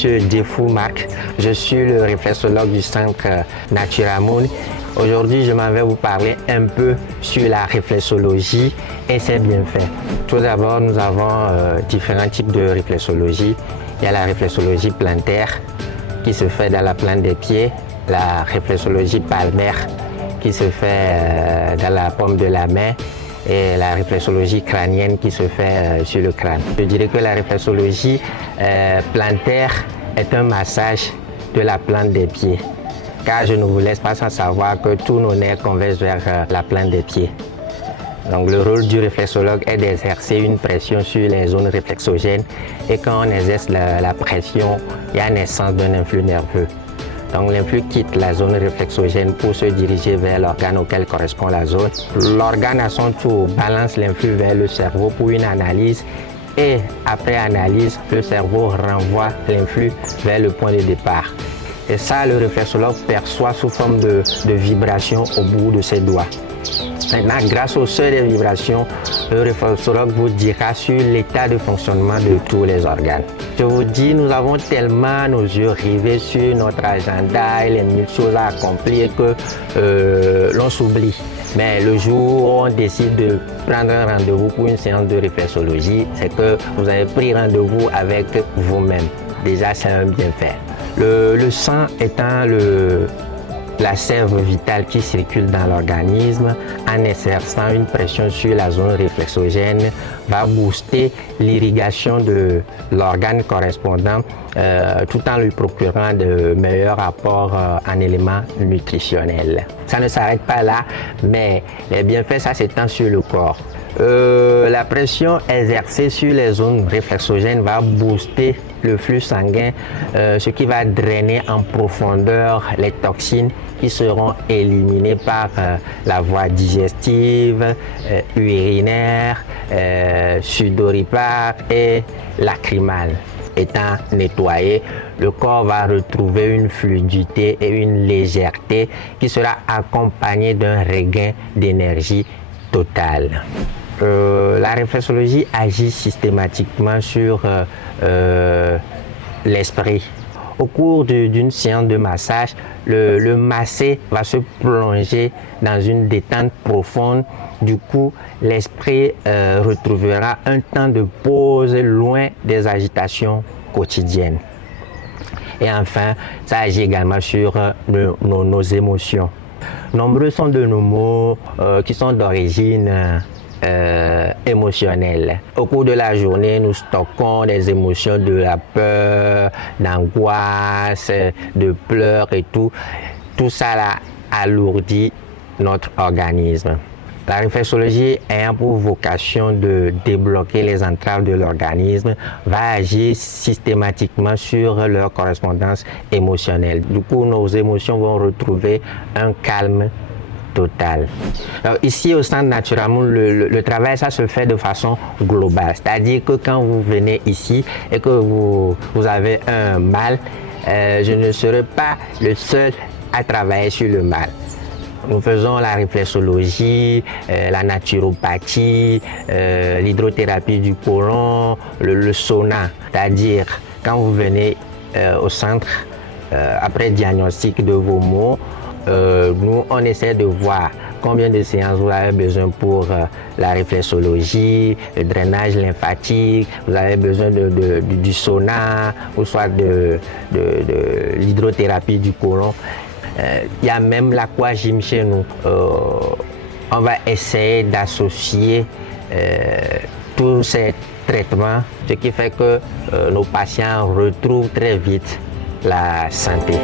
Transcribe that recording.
Monsieur Defou Marc. Je suis le réflexologue du centre Naturamoon. Aujourd'hui, je m'en vais vous parler un peu sur la réflexologie et ses bienfaits. Tout d'abord, nous avons différents types de réflexologie. Il y a la réflexologie plantaire qui se fait dans la plante des pieds, la réflexologie palmaire qui se fait dans la paume de la main et la réflexologie crânienne qui se fait sur le crâne. Je dirais que la réflexologie plantaire est un massage de la plante des pieds, car je ne vous laisse pas sans savoir que tous nos nerfs convergent vers la plante des pieds. Donc le rôle du réflexologue est d'exercer une pression sur les zones réflexogènes, et quand on exerce la pression, il y a naissance d'un influx nerveux. Donc l'influx quitte la zone réflexogène pour se diriger vers l'organe auquel correspond la zone. L'organe à son tour balance l'influx vers le cerveau pour une analyse, et après analyse, le cerveau renvoie l'influx vers le point de départ. Et ça, le réflexologue perçoit sous forme de vibrations au bout de ses doigts. Maintenant, grâce au seuil des vibrations, le réflexologue vous dira sur l'état de fonctionnement de tous les organes. Je vous dis, nous avons tellement nos yeux rivés sur notre agenda et les mille choses à accomplir que l'on s'oublie. Mais le jour où on décide de prendre un rendez-vous pour une séance de réflexologie, c'est que vous avez pris rendez-vous avec vous-même. Déjà, c'est un bienfait. Le sang étant la sève vitale qui circule dans l'organisme, en exerçant une pression sur la zone réflexogène, va booster l'irrigation de l'organe correspondant tout en lui procurant de meilleurs apports en éléments nutritionnels. Ça ne s'arrête pas là, mais les bienfaits, ça s'étend sur le corps. La pression exercée sur les zones réflexogènes va booster le flux sanguin, ce qui va drainer en profondeur les toxines qui seront éliminées par la voie digestive, urinaire, sudoripare et lacrymale. Étant nettoyé, le corps va retrouver une fluidité et une légèreté qui sera accompagnée d'un regain d'énergie totale. La réflexologie agit systématiquement sur l'esprit. Au cours d'une séance de massage, le massé va se plonger dans une détente profonde. Du coup, l'esprit retrouvera un temps de pause loin des agitations quotidiennes. Et enfin, ça agit également sur nos émotions. Nombreux sont de nos mots qui sont d'origine émotionnelle. Au cours de la journée, nous stockons des émotions de la peur, d'angoisse, de pleurs et tout. Tout ça là alourdit notre organisme. La réflexologie ayant pour vocation de débloquer les entraves de l'organisme va agir systématiquement sur leur correspondance émotionnelle. Du coup, nos émotions vont retrouver un calme total. Alors, ici au centre Naturamoon, le travail ça se fait de façon globale, c'est-à-dire que quand vous venez ici et que vous avez un mal, je ne serai pas le seul à travailler sur le mal. Nous faisons la réflexologie, la naturopathie, l'hydrothérapie du côlon, le sauna, c'est-à-dire quand vous venez au centre après diagnostic de vos maux, nous on essaie de voir combien de séances vous avez besoin pour la réflexologie, le drainage lymphatique, vous avez besoin du sauna ou soit de l'hydrothérapie du côlon. Il y a même l'aquagym chez nous. On va essayer d'associer tous ces traitements, ce qui fait que nos patients retrouvent très vite la santé.